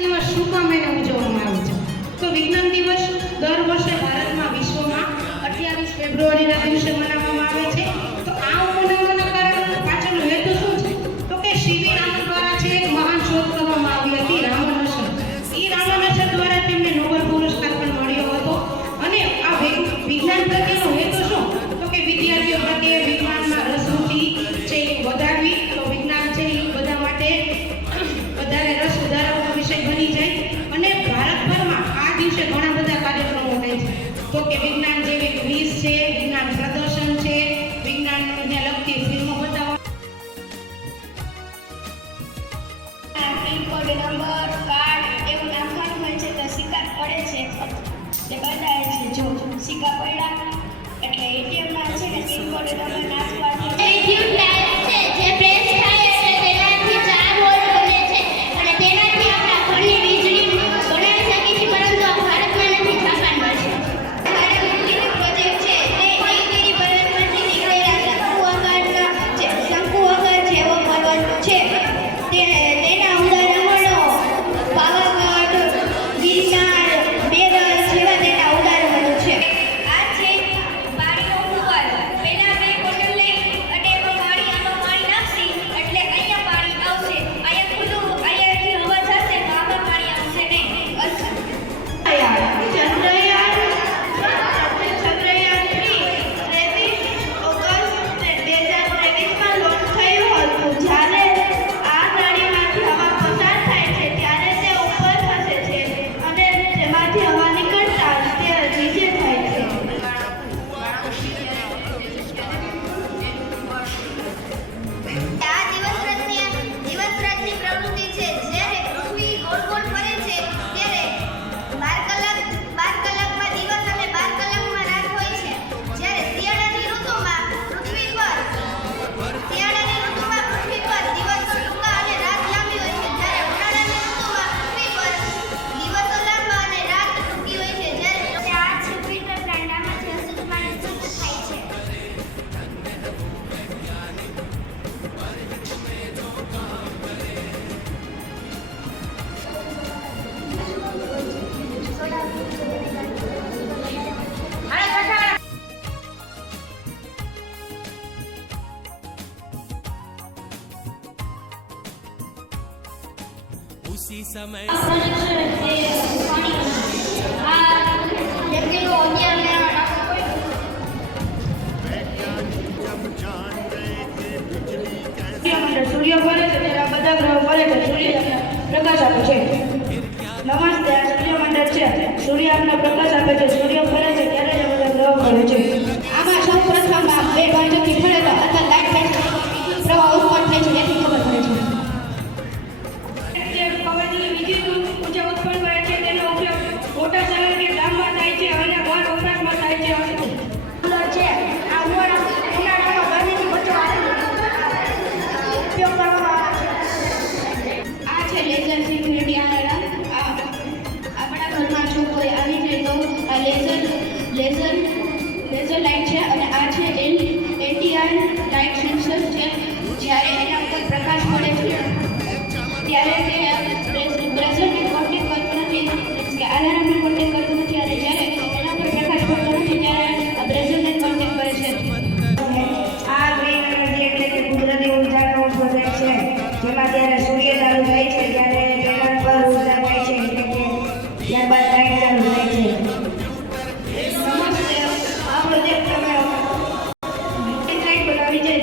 દિવસ શું કામ એને ઉજવવામાં આવે છે? તો વિજ્ઞાન દિવસ દર વર્ષે ભારતમાં વિશ્વમાં 28 ફેબ્રુઆરીના દિવસે મનાવવામાં આવે છે. તો આ મનાવવાના કારણ પાછળનો હેતુ શું છે? તો કે સીવી રામન દ્વારા છે એક મહાન શોધ કરવામાં આવી હતી, રામાનુજન. એ રામાનુજન દ્વારા તેમને નોબેલ પુરસ્કાર પણ મળ્યો હતો. અને આ વિજ્ઞાન પ્રત્યેનો હેતુ શું? તો કે વિદ્યાર્થીઓ પ્રત્યે વિજ્ઞાનમાં રસરૂચિ છે એ વધારવી. તો વિજ્ઞાન છે એ બધા માટે વધારે રસ વધારવાનો વિષય બની જાય. અને ભારતભરમાં આ દિવસે ઘણા બધા કાર્યક્રમો થાય છે. તો કે વિજ્ઞાન જેવી ક્વિઝ છે, વિજ્ઞાન પ્રદર્શન છે, વિજ્ઞાનને લગતી ફિલ્મો બતાવવા. પિનકોડ નંબર કાર્ડ એવું નાખવાનું હોય છે તો સિક્કા પડે છે. તે બતાવે છે જો સિક્કા પડ્યા એટલે એટીએમમાં છે ને પિનકોડ નંબર નાખવાનો. વિદ્યુત લાઇટ છે જે પ્રેસ થાય એટલે તેનાથી 4 વોલ્ટ બને છે અને તેનાથી આપણા ઘરની વીજળી બનાવી શકીએ છીએ, પરંતુ ભારતમાં નથી, જાપાનમાં છે. પ્રોજેક્ટ છે તે નીલગિરી પર્વતમાંથી નીકળેલા શંકુ આકાર જેવો પર્વત છે. તેના ઉદાહરણો પાવાગઢ, ગિરનાર, બેરલ જેવા તેના ઉદાહરણો છે. આ છે પાણીનો કુંવર. પહેલા બે બોટલ લઈ અને એમાં પાણી નાખશી એટલે અહીંયા પાણી આવશે. અહીંયા ખુલ્લું, અહીંયાથી હવા જશે તો આમાં પાણી આવશે નહીં. ચંદ્રયાન 3 23 ઓગસ્ટ 2023માં લોન્ચ થયું હતું. જ્યારે આ ગાડીમાંથી હવા પસાર થાય છે ત્યારે તે ઉપર ખસે છે અને તેમાંથી હવા નીકળતા જ તે નીચે થાય છે. આ દિવસરાતની પ્રવૃત્તિ છે. જ્યારે પૃથ્વી ગોળ ગોળ ફરે છે ત્યારે 12 કલાકમાં દિવસ અને 12 કલાકમાં રાત હોય છે. જ્યારે શિયાળાની ઋતુમાં પૃથ્વી પર દિવસો ટૂંકા અને રાત લાંબી હોય છે. જ્યારે ઉનાળાની ઋતુમાં પૃથ્વી પર દિવસો લાંબા અને રાત ટૂંકી હોય છે. જ્યારે આ છે ફિલ્ટર પ્લાન્ટ, આમાંથી અશુદ્ધ પાણી શુદ્ધ થાય છે. उसी समय સૂર્ય ફરે છે ત્યારે આ બધા ગ્રહો ફરે છે. સૂર્ય પ્રકાશ આપે છે. નમસ્તે, આ સૂર્યમંડળ છે. સૂર્ય આપને પ્રકાશ આપે છે. સૂર્ય ફરે છે ત્યારે જ આ બધા ગ્રહો ફરે છે. આમાં સૌ પ્રથમ બે બાજુથી ફરે તો અંદર લાઈટ થાય છે, પ્રવાહ ઉત્પન્ન થાય છે, એથી ખબર પડે છે. પવનની વિદ્યુત ઊર્જા ઉત્પન્ન કરે છે તેનો ઉપયોગ મોટા શહેર કે ગામમાં થાય છે અને ઘર વપરાશમાં થાય છે. આ ઉનાળામાં ગરમીથી બચવા ઉપયોગ કરવામાં આવે છે. આ છે લેઝર સિક્યુરિટી એલાર્મ. આપણા ઘરમાં જો કોઈ આવી જાય તો આ લેઝર લાઇટ છે અને આ છે એન્ટીઆર લાઇટ સેન્સર છે. જ્યારે એના ઉપર પ્રકાશ પડે છે ત્યારે તે બ્રેઝરને કોન્ટેક્ટ કરતું નથી, કે અલાર્મને કોન્ટેક્ટ કરતું નથી. અને જ્યારે એના પર પ્રકાશ પડતો નથી ત્યારે આ બ્રેઝરને કોન્ટેક્ટ કરે છે. આ ગ્રીન એનર્જી એટલે કે કુદરતી ઉર્જાનો પ્રોજેક્ટ છે, જેમાં જ્યારે સૂર્ય ચાલુ થાય છે ત્યારે પેનલ પર ઉર્જા થાય છે, એટલે કે ત્યારબાદ લાઇટ ચાલુ થાય છે. નમસ્તે, આ પ્રોજેક્ટ તમે લાઇટ બનાવી છે.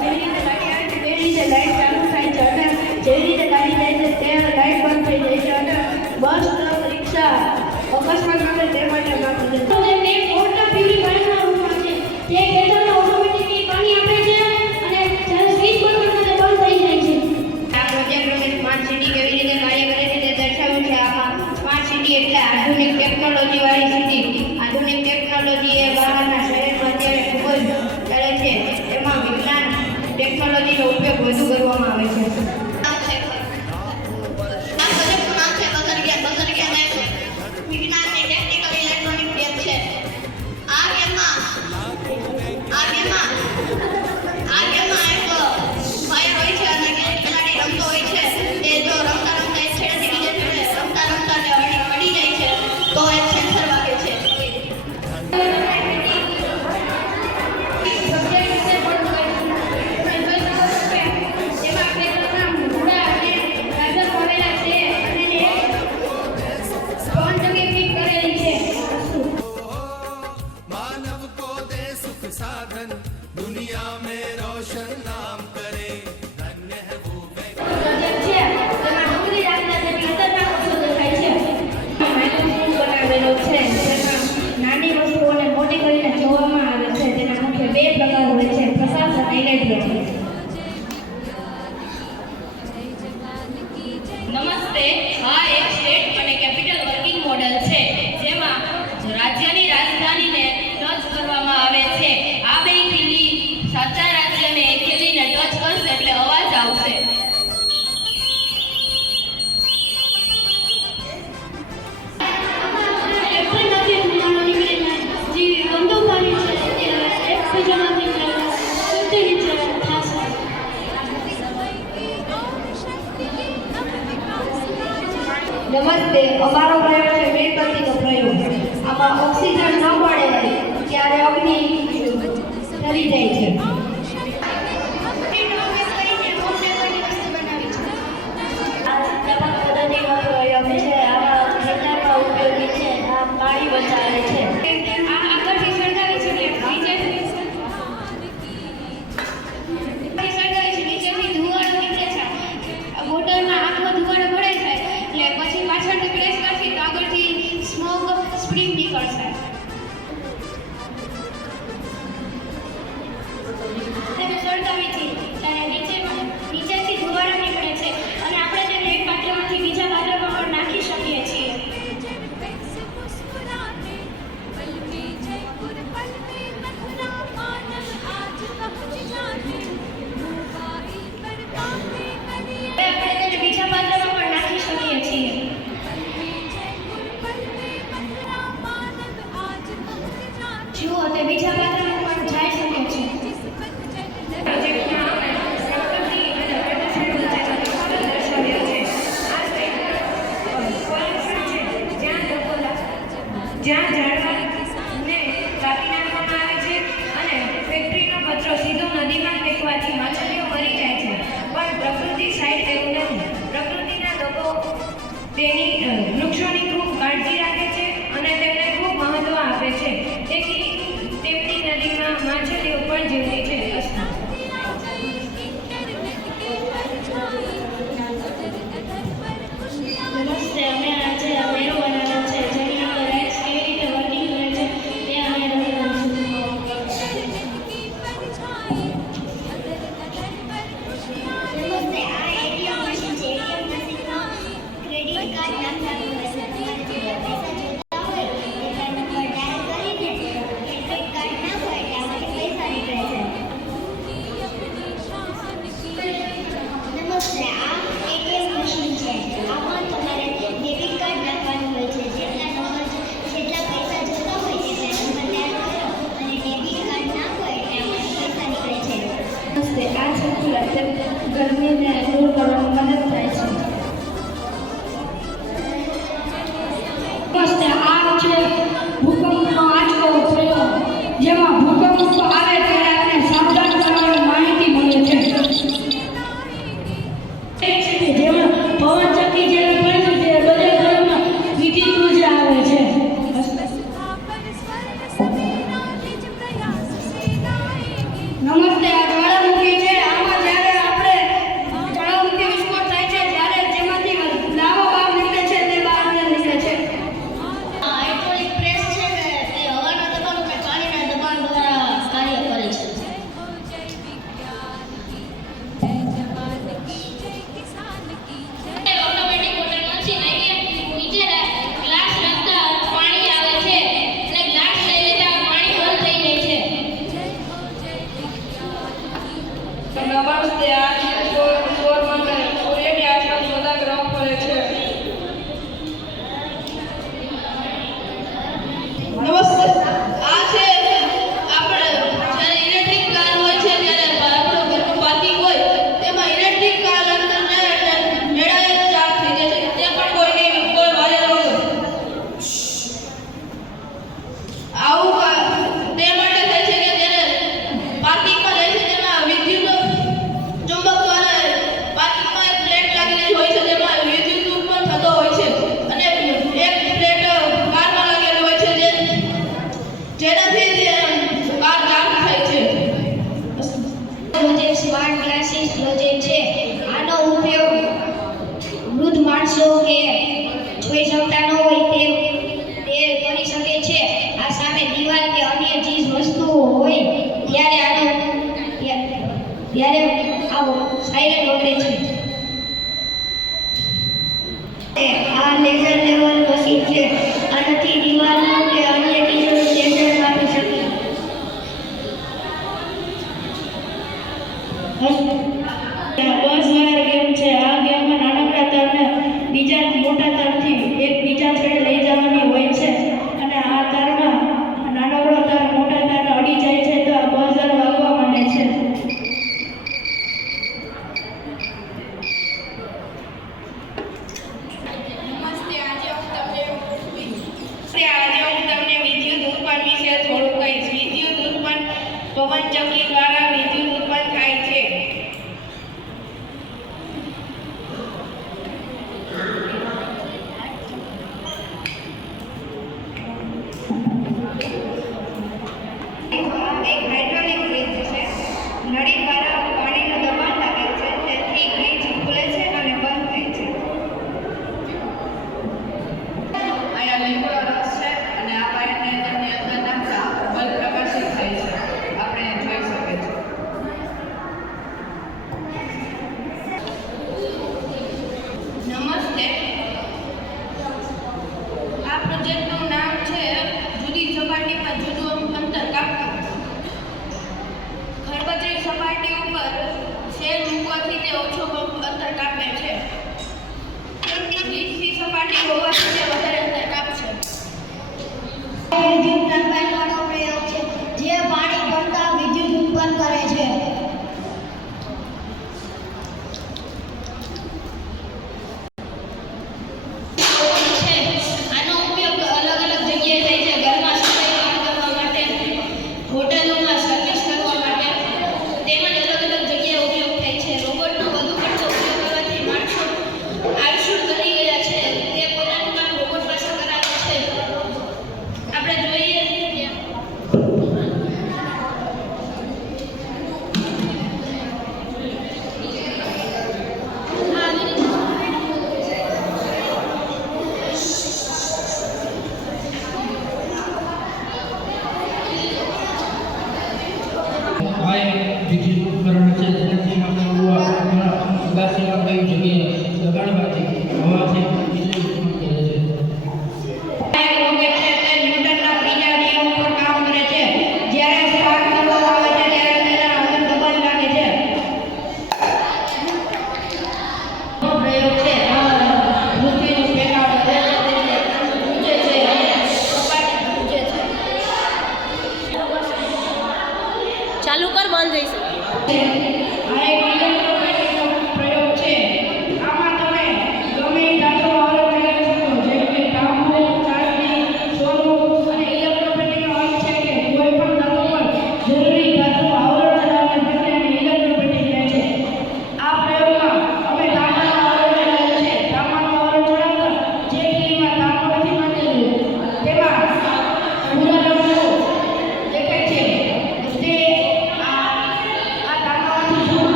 જેવી રીતે ગાડી આવે છે તે રીતે લાઇટ ચાલુ થાય છે અને જેવી રીતે ગાડી જાય છે તે લાઇટ બંધ થઈ જાય છે અને બસ, ટ્રક, રિક્ષા અકસ્માત માટે તે માટે વાપરે છે. તે વોટર પ્યુરિફાયરના રૂપમાં છે. તે ખેતરને ઓટોમેટિકલી પાણી આપે છે અને જ્યારે સ્વિચ બંધ કરો તે બંધ થઈ જાય છે. આ પ્રોજેક્ટમાં સ્માર્ટ સિટી કેવી રીતે કાર્ય કરે છે તે દર્શાવ્યું છે. આમાં સ્માર્ટ સિટી એટલે આધુનિક ટેકનોલોજી વાળી સિટી. આધુનિક ટેકનોલોજી એ બહારના શહેરમાં અત્યારે ખૂબ જ ચાલે છે. એમાં વિજ્ઞાન ટેકનોલોજીનો ઉપયોગ વધુ કરવામાં આવે છે. વિજ્ઞાનની ટેકનિકલ ઇલેક્ટ્રોનિક ગેમ છે. આ ગેમમાં એક ફાયર હોય છે અને ખેલાડી રમતો હોય છે. તે જો રમતા નમસ્તે, અમારો પ્રયોગ છે મીણબત્તીનો પ્રયોગ. આમાં ઓક્સિજન ન મળે ત્યારે અગ્નિ ઠરી જાય છે. પાણી બચાવે છે. આ આગળથી સળગાવી છે એટલે નીચેથી સળગાવી છે, નીચેથી ધુવાળો નીકળે છે. મોટરમાં આખો ધુવાળો ભરાઈ જાય એટલે પછી પાછળથી પ્રેસ કરશી તો આગળથી સ્મોક સ્પ્રિંગ નીકળશે. તેને સળગાવીથી ત્યારે નીચેથી ધુવાળો નીકળે છે અને આપણે તેને એક પાત્રમાંથી બીજા પાત્રમાં પણ નાખી શકીએ છીએ. બીજા પાત્રમાં પણ નાખી શકીએ છીએ. જુઓ તે બીજા પાત્રમાં પણ જઈ શકે છે. જ્યાં ઝાડવાને કાપી નાખવામાં આવે છે અને ફેક્ટરીનો કચરો સીધો નદીમાં ફેંકવાથી માછલીઓ મરી જાય છે, પણ પ્રકૃતિ સાઈડ એવું નથી. પ્રકૃતિના લોકો તેની વૃક્ષોની ખૂબ કાળજી રાખે છે અને તેમને ખૂબ મહત્વ આપે છે. તેથી તેમની નદીમાં માછલીઓ પણ જીવતી છે. નમસ્તે, અમે આજે મેળો બનાવ્યો છે જેની અંદર રાઇટ્સ કેવી રીતે વર્કિંગ કરે છે તે અમે રમી નમસ્તે, આ એટીએમ મશીન છે. એટીએમ મશીનમાં ક્રેડિટ કાર્ડ નાખવાનું હોય છે. તમારે જેટલા પૈસા જોઈતા હોય એટલા નંબર ડાયલ કરીને ક્રેડિટ કાર્ડ નાખો એટલે આમાંથી પૈસા નીકળે છે. નમસ્તે, આ એટીએમ મશીન છે. આમાં તમારે ડેબિટ કાર્ડ નાખવાનું હોય છે. જેટલા પૈસા જોઈતા હોય એટલા નંબર ડાયલ કરો અને ડેબિટ કાર્ડ નાખો એટલે આમાંથી પૈસા નીકળે છે. નમસ્તે, આ સર્ક્યુલર ગરમીને દૂર કરવામાં મદદ થાય છે. નમસ્તે, આ છે ભૂકંપનો આંચકો પ્રયોગ, જેમાં ભૂકંપ આવે ત્યારે આપણે સાવધાન કરવાની માહિતી મળે છે. જેમાં પવન ચક્કી જ્યારે પડે છે ત્યારે બધા ઘરોમાં વિદ્યુત ઉર્જા આવે છે. નમસ્તે, આ જ્વાળામુખી છે. આમાં જ્યારે આપણે જ્વાળામુખી વિસ્ફોટ થાય છે ત્યારે જેમાંથી લાવો બહાર નીકળે છે તે બહાર નીકળે છે. હાઇડ્રોલિક પ્રેસ છે ને તે હવાના દબાણ અને પાણીના દબાણ દ્વારા કાર્ય કરે છે. ઓટોમેટિક વોટર મશીન નીચે ગ્લાસ રાખતા પાણી આવે છે અને ગ્લાસ લઈ લેતા પાણી બંધ થઈ જાય છે. નમસ્તે, આ છે સૂર્યની આસપાસ બધા ગ્રહ ફરે છે. નમસ્તે, આ છે આપણે જ્યારે ઇલેક્ટ્રિક કાર હોય છે ત્યારે આપણો ઘરનું પાર્કિંગ હોય તેમાં ઇલેક્ટ્રિક કાર અંદર જાય એટલે મેળાએ ચાર્જ થઈ જાય છે. તે પણ કોઈ વાયર વગર. આવું તે માટે થાય છે કે જ્યારે પાર્કિંગમાં જાય છે તેમાં વિદ્યુત ચુંબક દ્વારા પાર્કિંગમાં એક પ્લેટ લાગેલી હોય છે જેમાં વિદ્યુત ઉત્પન્ન થતો હોય છે અને એક પ્લેટ કારમાં લાગેલી હોય છે જેનાથી કાર ચાર્જ થાય છે. પ્રોજેક્ટ સ્માર્ટ ગ્લાસીસ પ્રોજેક્ટ છે. આનો ઉપયોગ વૃદ્ધ માણસો કે જોઈ શકતા ન હોય તે કરી શકે છે. આ સામે દિવાલ કે અન્ય ચીજ વસ્તુઓ હોય ત્યારે આવો સાયરન વગડે છે. આ લેઝર લેવલ મશીન છે. આનાથી દિવાલનું કે અન્ય ચીજોનું લેઝર માપી શકે. બસ વાયર ગેમ છે. આ ગેમમાં નાનકડા તારને બીજા મોટા તારથી એક બીજા છેડે લઈ જવાની હોય છે અને આ તારમાં નાનકડો તાર મોટા તારને અડી જાય છે તો આ બઝર વાગવા માંડે છે. નમસ્તે,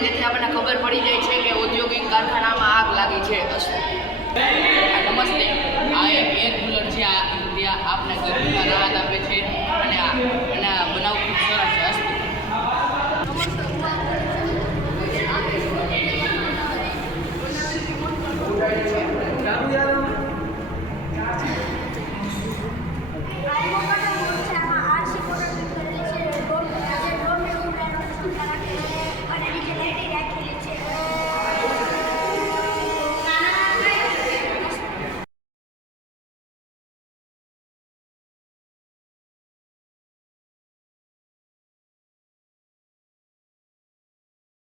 જેથી આપણને ખબર પડી જાય છે કે ઔદ્યોગિક કારખાનામાં આગ લાગી છે. નમસ્તે, આ એક